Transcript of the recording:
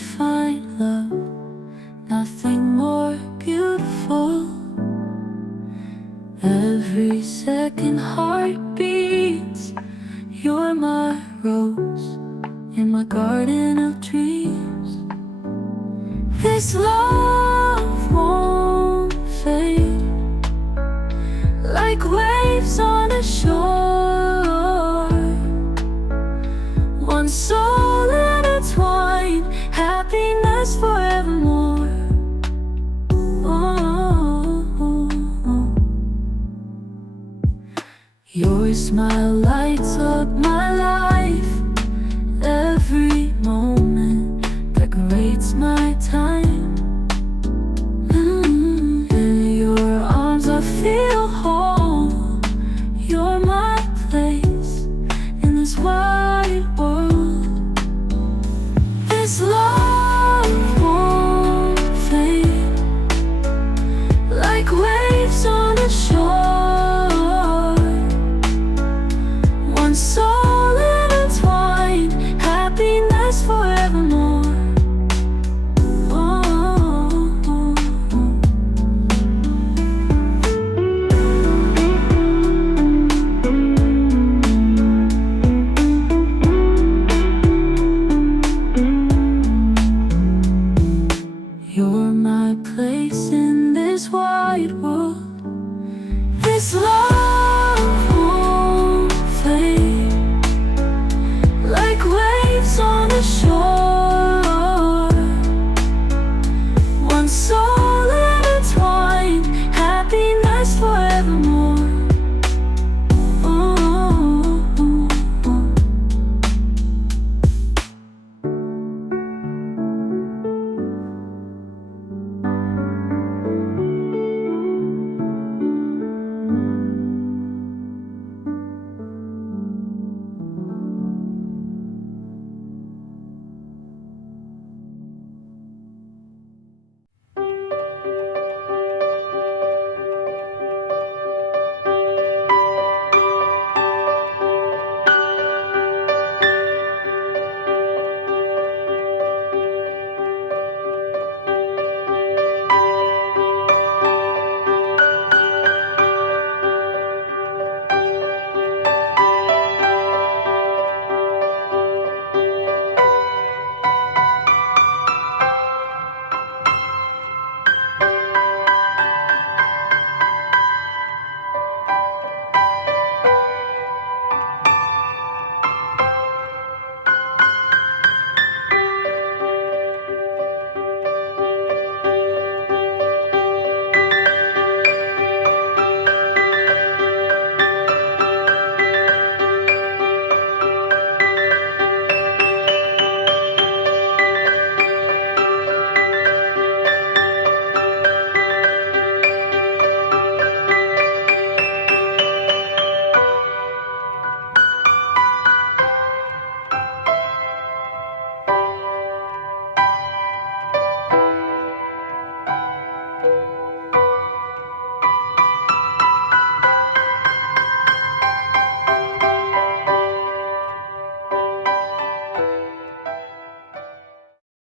find love, nothing more beautiful. Every second heart beats, you're my rose in my garden of dreams. This love won't fade, like waves on a shore. One soul intertwined, happiness forevermore. Your smile lights up my life. Every moment decorates my time. In your arms I feel whole. You're my place in this wide world. This love